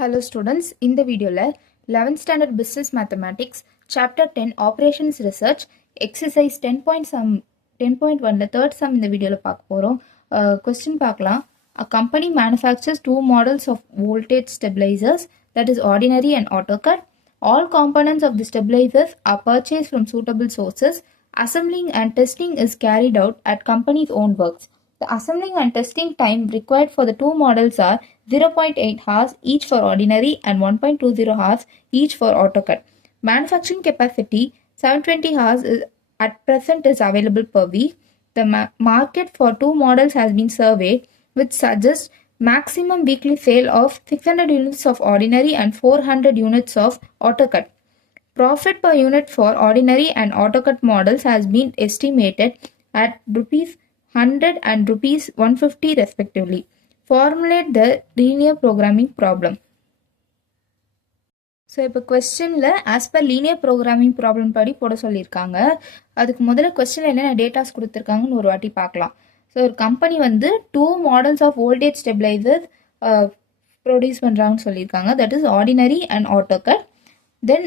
Hello students, in the video 11th standard business mathematics chapter 10 operations research exercise 10.1 third sum in the video பார்க்க போறோம். Question பார்க்கலாம். A company manufactures two models of voltage stabilizers, that is ordinary and AutoCAD. All components of the stabilizers are purchased from suitable sources. Assembling and testing is carried out at company's own works. The assembling and testing time required for the two models are 0.8 hours each for ordinary and 1.20 hours each for AutoCAD. Manufacturing capacity 720 hours at present is available per week. The market for two models has been surveyed, which suggests maximum weekly sale of 600 units of ordinary and 400 units of AutoCAD. Profit per unit for ordinary and AutoCAD models has been estimated at rupees 100 and rupees 150 respectively. Formulate the linear programming problem. So இப்போ கொஸ்டினில் as per linear programming problem படி போட சொல்லியிருக்காங்க. அதுக்கு முதல்ல கொஸ்டினில் என்னென்ன datas கொடுத்துருக்காங்கன்னு ஒரு வாட்டி பார்க்கலாம். ஸோ ஒரு கம்பெனி வந்து two models of voltage stabilizer produce பண்ணுறாங்கன்னு சொல்லியிருக்காங்க. That is ordinary and AutoCAD. Then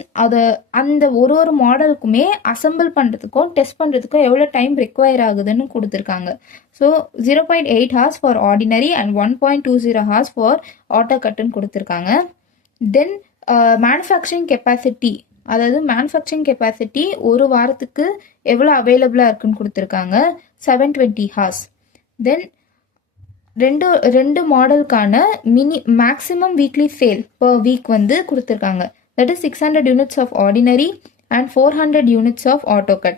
அந்த ஒரு மாடலுக்குமே அசம்பிள் பண்ணுறதுக்கும் டெஸ்ட் பண்ணுறதுக்கும் எவ்வளோ டைம் ரிக்வயர் ஆகுதுன்னு கொடுத்துருக்காங்க. So 0.8 hours for ordinary and 1.20 hours for AutoCADன்னு கொடுத்துருக்காங்க. தென் மேனுஃபேக்சரிங் கெப்பாசிட்டி, அதாவது மேனுஃபேக்சரிங் கெப்பாசிட்டி ஒரு வாரத்துக்கு எவ்வளோ அவைலபிளாக இருக்குன்னு கொடுத்துருக்காங்க, 720 hours. தென் ரெண்டு மாடலுக்கான maximum weekly sale per week வந்து கொடுத்துருக்காங்க. That is 600 units of ordinary and 400 units of AutoCAD.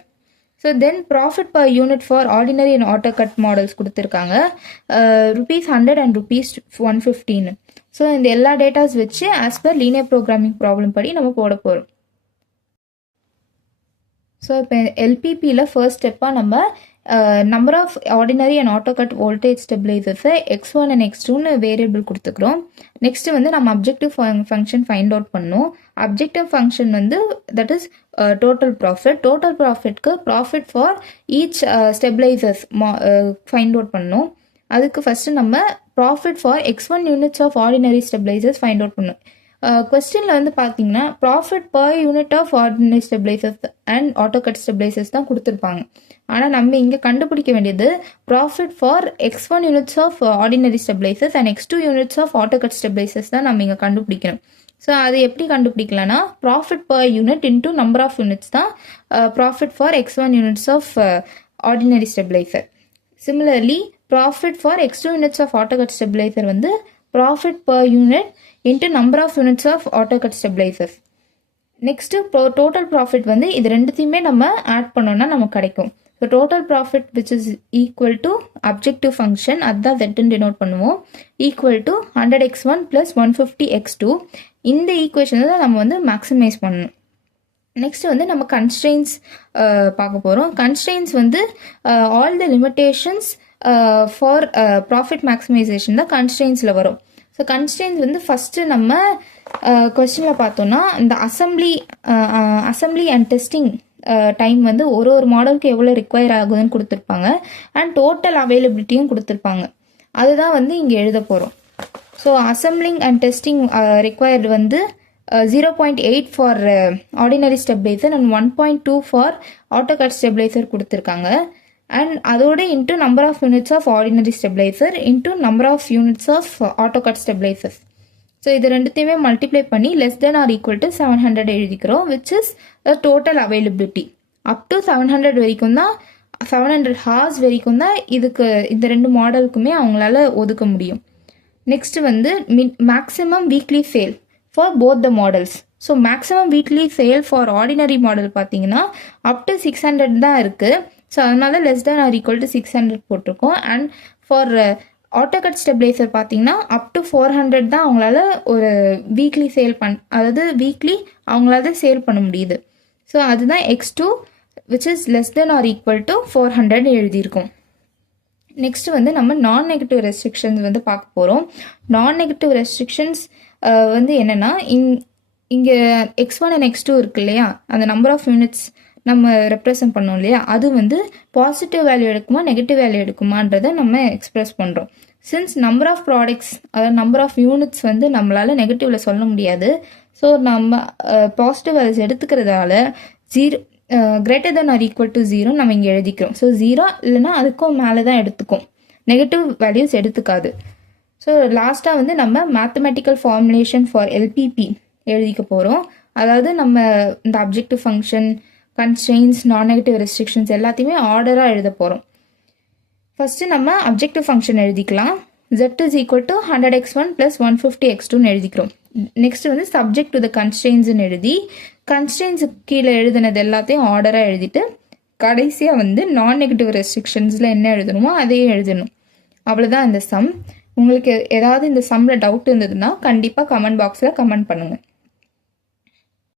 So then profit per unit for ordinary and AutoCAD models கொடுத்துருக்காங்க rupees 100 and rupees 115. ஸோ இந்த எல்லா டேட்டாஸ் வச்சு as per linear programming problem படி நம்ம போட போகிறோம். ஸோ இப்போ எல்பிபியில் ஃபர்ஸ்ட் ஸ்டெப்பாக நம்ம number of ordinary and AutoCAD voltage ஸ்டெபிளைசர்ஸை x1 அண்ட் x2ன்னு வேரியபிள் கொடுத்துக்கிறோம். நெக்ஸ்ட் வந்து நம்ம அப்ஜெக்டிவ் ஃபங்க்ஷன் ஃபைண்ட் அவுட் பண்ணோம். அப்ஜெக்டிவ் ஃபங்க்ஷன் வந்து that is total profit. Total ப்ராஃபிட்க்கு profit for each stabilizers find out பண்ணோம். அதுக்கு ஃபஸ்ட்டு நம்ம profit for x1 units of ordinary stabilizers find out பண்ணோம். கொஸ்டினில் வந்து பார்த்தீங்கன்னா profit per unit of ordinary stabilizers and AutoCAD stabilizers தான் கொடுத்துருப்பாங்க. ஆனால் நம்ம இங்கே கண்டுபிடிக்க வேண்டியது profit for x1 units of ordinary stabilizers and x2 units of AutoCAD stabilizers தான் நம்ம இங்கே கண்டுபிடிக்கணும். ஸோ அது எப்படி கண்டுபிடிக்கலாம்னா profit per unit into number of units தான் profit for x1 units of ordinary stabilizer. Similarly profit for x2 units of AutoCAD stabilizer வந்து profit per unit into number of units of AutoCAD stabilizers. Next total profit வந்து இது ரெண்டுத்தையுமே நம்ம add பண்ணோம்னா நமக்கு கிடைக்கும். So total profit which is equal to objective function, அதுதான் Z denote பண்ணுவோம், equal to 100x1 plus 150x2. இந்த ஈக்குவேஷனை தான் நம்ம வந்து மேக்ஸிமைஸ் பண்ணணும். நெக்ஸ்ட் வந்து நம்ம கன்ஸ்ட்ரெயின்ஸ் பார்க்க போகிறோம். கன்ஸ்ட்ரெயின்ஸ் வந்து all the limitations for profit maximisation தான் கன்ஸ்ட்ரெயின்ஸில் வரும். ஸோ கன்ஸ்ட்ரெயின்ஸ் வந்து ஃபஸ்ட்டு நம்ம கொஸ்டினில் பார்த்தோன்னா இந்த அசம்பிளி அண்ட் டெஸ்டிங் டைம் வந்து ஒரு மாடலுக்கு எவ்வளோ ரிக்வயர் ஆகுதுன்னு கொடுத்துருப்பாங்க அண்ட் டோட்டல் அவைலபிலிட்டியும் கொடுத்துருப்பாங்க. அதுதான் வந்து இங்கே எழுத போகிறோம். So assembling and testing required வந்து 0.8 for ordinary stabilizer and 1.2 for AutoCAD stabilizer கொடுத்துருக்காங்க. அண்ட் அதோட into number of units of ordinary stabilizer into number of units of AutoCAD stabilizers. So இது ரெண்டுத்தையுமே மல்டிப்ளை பண்ணி less than or equal to 700 எழுதிக்கிறோம், which is total availability. Up to 700 வரைக்கும் தான், 700 hours வரைக்கும் தான் இதுக்கு இந்த ரெண்டு மாடலுக்குமே அவங்களால ஒதுக்க முடியும். நெக்ஸ்ட் வந்து maximum weekly sale for both the models. So maximum weekly sale for ordinary model பார்த்தீங்கன்னா அப் டு 600 தான் இருக்குது. ஸோ அதனால less than or equal to 600 போட்டிருக்கோம். அண்ட் ஃபார் AutoCAD ஸ்டெபிளைசர் பார்த்தீங்கன்னா அப் டு 400 தான் அவங்களால ஒரு வீக்லி சேல் அதாவது வீக்லி அவங்களால சேல் பண்ண முடியுது. ஸோ அதுதான் x2 which is less than or equal to 400 எழுதியிருக்கோம். நெக்ஸ்ட் வந்து நம்ம நான் நெகட்டிவ் ரெஸ்ட்ரிக்ஷன்ஸ் வந்து பார்க்க போகிறோம். நான் நெகட்டிவ் ரெஸ்ட்ரிக்ஷன்ஸ் வந்து என்னென்னா இங்கே x1 அண்ட் x2 இருக்கு இல்லையா, அந்த நம்பர் ஆஃப் யூனிட்ஸ் நம்ம ரெப்ரசன்ட் பண்ணோம் இல்லையா, அது வந்து பாசிட்டிவ் வேல்யூ எடுக்குமா நெகட்டிவ் வேல்யூ எடுக்குமான்றதை நம்ம எக்ஸ்பிரஸ் பண்ணுறோம். சின்ஸ் நம்பர் ஆஃப் ப்ராடக்ட்ஸ் அதாவது நம்பர் ஆஃப் யூனிட்ஸ் வந்து நம்மளால் நெகட்டிவில் சொல்ல முடியாது. ஸோ நம்ம பாசிட்டிவ் வேல்யூஸ் எடுத்துக்கிறதால 0 greater than or equal to 0 நம்ம இங்கே எழுதிக்கிறோம். ஸோ 0 இல்லைன்னா அதுக்கும் மேலே தான் எடுத்துக்கும், நெகட்டிவ் வேல்யூஸ் எடுத்துக்காது. ஸோ லாஸ்ட்டாக வந்து நம்ம மேத்தமெட்டிக்கல் ஃபார்முலேஷன் ஃபார் எல்பிபி எழுதிக்க போகிறோம். அதாவது நம்ம இந்த அப்ஜெக்டிவ் ஃபங்க்ஷன், கன்ஸ்ட்ரெயின்ஸ், நான் நெகட்டிவ் ரெஸ்ட்ரிக்ஷன்ஸ் எல்லாத்தையுமே ஆர்டராக எழுத போகிறோம். ஃபஸ்ட்டு நம்ம அப்ஜெக்டிவ் ஃபங்க்ஷன் எழுதிக்கலாம். z is equal to 100x1 plus 150x2 எழுதிக்கிறோம். நெக்ஸ்ட் வந்து சப்ஜெக்ட் டு த கன்ஸ்ட்ரெயின்ஸ்னு எழுதி கன்ஸ்ட்ரெயின்ஸுக்கு கீழே எழுதுனது எல்லாத்தையும் ஆர்டராக எழுதிட்டு கடைசியாக வந்து நான் நெகட்டிவ் ரெஸ்ட்ரிக்ஷன்ஸில் என்ன எழுதணுமோ அதையும் எழுதணும். அவ்வளோதான் இந்த சம். உங்களுக்கு ஏதாவது இந்த சம்மில் டவுட் இருந்ததுன்னா கண்டிப்பாக கமெண்ட் பாக்ஸில் கமெண்ட் பண்ணுங்கள்.